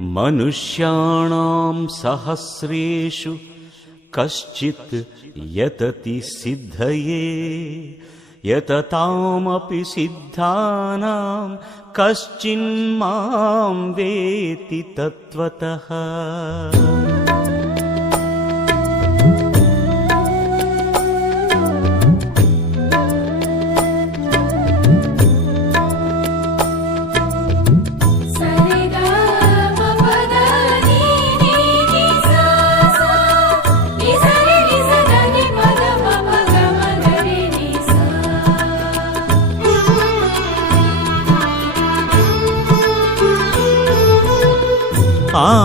मनुष्याणां सहस्रेषु कश्चित् यतति सिद्धये यततामपि सिद्धानां कश्चिन्मां वेति तत्त्वतः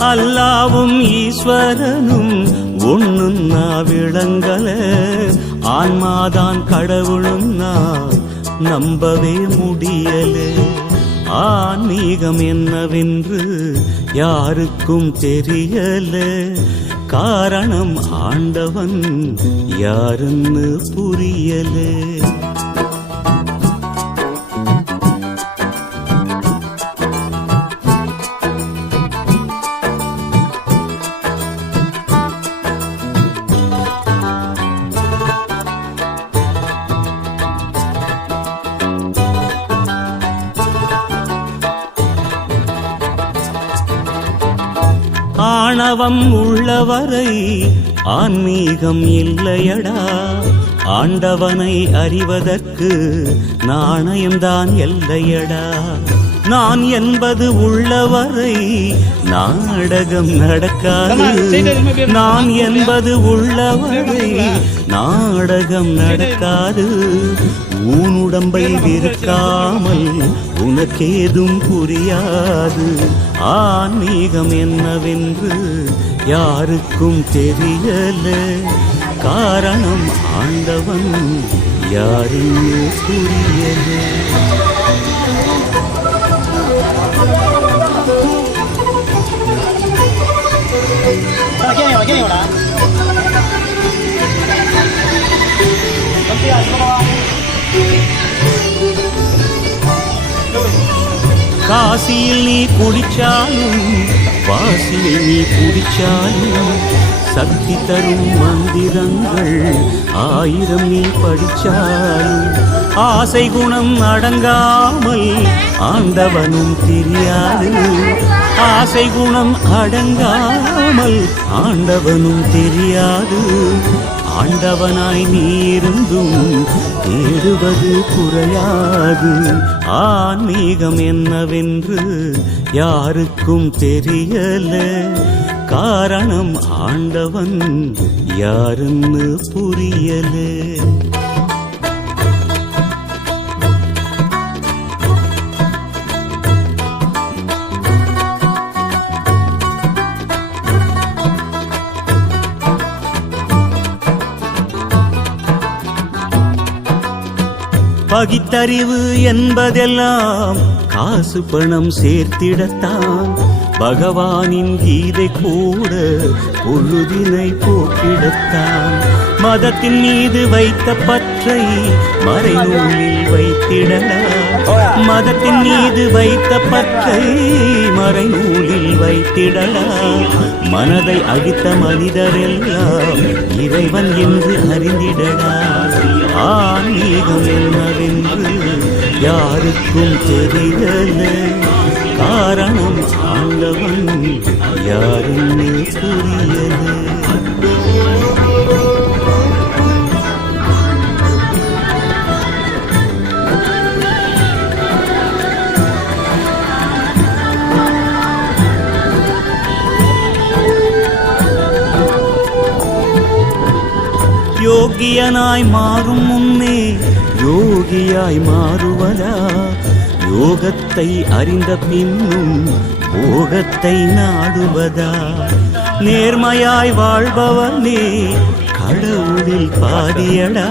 அல்லாவும் ஈஸ்வரனும் ஒண்ணுன்னா விளங்கல. ஆன்மாதான் கடவுளுன்னா நம்பவே முடியல. ஆன்மீகம் என்னவென்று யாருக்கும் தெரியல. காரணம் ஆண்டவன் யாருன்னு புரியலே. ஆணவம் உள்ளவரை ஆன்மீகம் இல்லையடா. ஆண்டவனை அறிவதற்கு நாணயம்தான் எல்லையடா. நான் என்பது உள்ளவரை நாடகம் நடக்காது. நான் என்பது உள்ளவரை நாடகம் நடக்காது. ஊனுடம்பை விற்காமல் உனக்கேதும் புரியாது. ஆன்மீகம் என்னவென்று யாருக்கும் தெரியல. காரணம் ஆண்டவன் யாருன்னு புரியல. வைக்கிறேன் வைக்கிறீங்களா காசியில் நீ குடிச்சாலும் வாசியில் நீ குடிச்சாலும் சக்தி தரும் மந்திரங்கள் ஆயிரம் நீ படிச்சாலும் ஆசை குணம் அடங்காமல் ஆண்டவனும் தெரியாது. ஆசை குணம் அடங்காமல் ஆண்டவனும் தெரியாது. ஆண்டவனாய் நீ இருந்தும் தேடுவது குறையாது. ஆன்மீகம் என்னவென்று யாருக்கும் தெரியல. காரணம் ஆண்டவன் யாருன்னு புரியலே. பகித்தறிவு என்பதெல்லாம் காசு பணம் சேர்த்திடத்தான். பகவானின் கீதை கூட பொழுதினை போக்கிடத்தான். மதத்தின் மீது வைத்த பற்றை மறைநூலில் வைத்திடலாம். மதத்தின் மீது வைத்த பற்றை மறைநூலில் வைத்திடலாம். மனதை அழித்த மனிதரெல்லாம் இறைவன் என்று அறிந்திடலாம். ஆன்மீகம் என்னவென்று யாருக்கும் தெரியல காரணம் ஆண்டவன் யாருன்னு புரியல யோகியனாய் மாறும் முன்னே யோகியாய் மாறுவதா? யோகத்தை அறிந்த பின்னும் போகத்தை நாடுவதா? நேர்மையாய் வாழ்பவனே கடவுளில் பாதியடா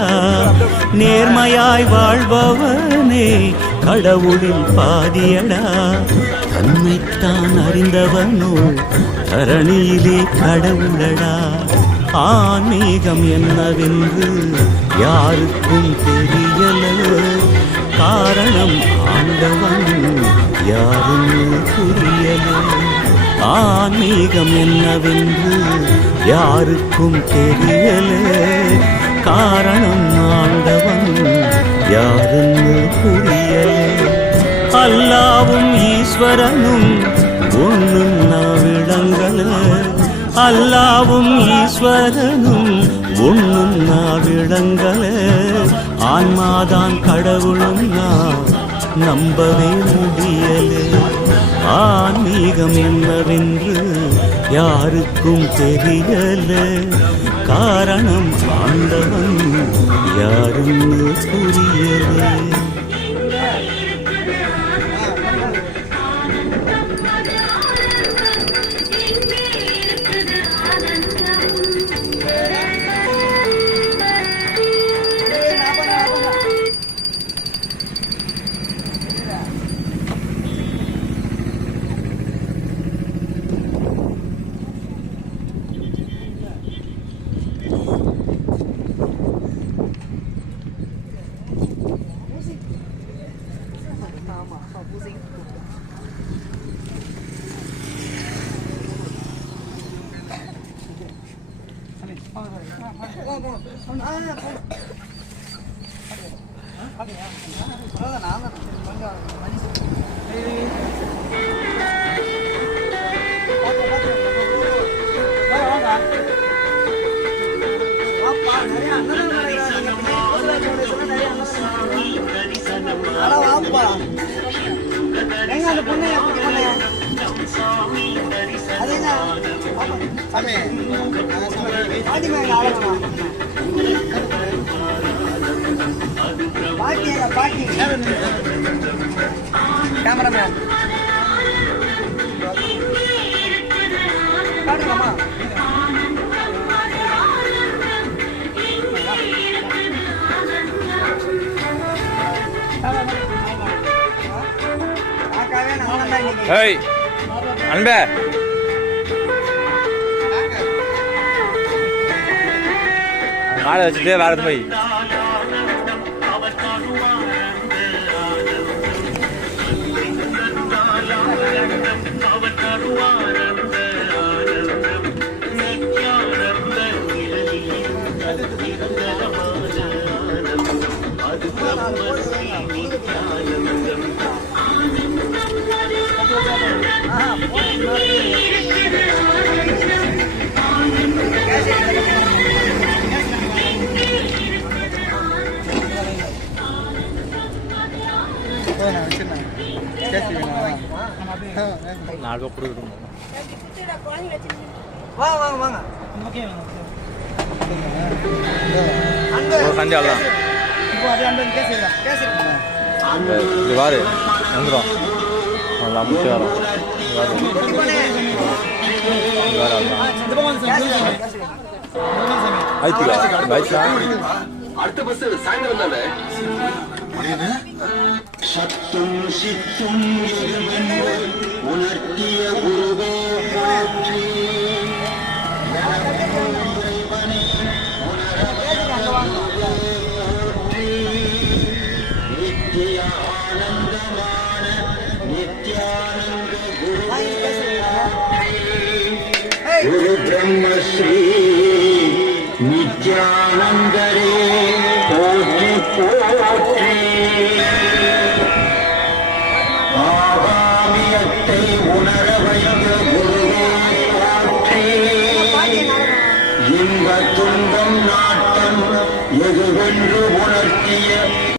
நேர்மையாய் வாழ்பவனே கடவுளில் பாதியடா தன்னைத்தான் அறிந்தவனோ தரணியிலே கடவுளடா. ஆன்மீகம் என்னவென்று யாருக்கும் தெரியல. காரணம் ஆண்டவன் யாரும் புரியல. ஆன்மீகம் என்னவென்று யாருக்கும் தெரியல. காரணம் ஆண்டவன் யாருன்னு புரியல. அல்லாவும் ஈஸ்வரனும் ஒன்றும் நான் விளங்கல. அல்லாவும் ஈஸ்வரனும் ஒண்ணும் நான் விளங்கல. ஆன்மாதான் கடவுளும் நான் நம்பவே முடியலே. ஆன்மீகம் என்னவென்று யாருக்கும் தெரியல. காரணம் ஆண்டவன் யாருன்னு புரியலே சாமி காட்டுங்கம்மா பார்க்கவே நல்லா தான் இன்னைக்கு. ஏய் அன்பே. காலை வச்சுட்டு வேற போய். நாலு ரூபா கொடுக்கணும் வாங்க வாங்க வாங்க ஒரு சண்டே அவ்வளோதான் இது வாரு வந்துடும் நல்லா முடிச்சு வரோம் அடுத்த பஸ் சாயந்தரம் தானே? சத்தும் சித்தும் இருவன் உணர்த்திய குருவே போற்றி. பிரம்மஸ்ரீ நித்யானந்தரே போற்றி போற்றி ஆகாமியத்தை உணர வைத்த குருவே போற்றி இன்ப துன்பம் நாட்டம் எதுவென்று உணர்த்திய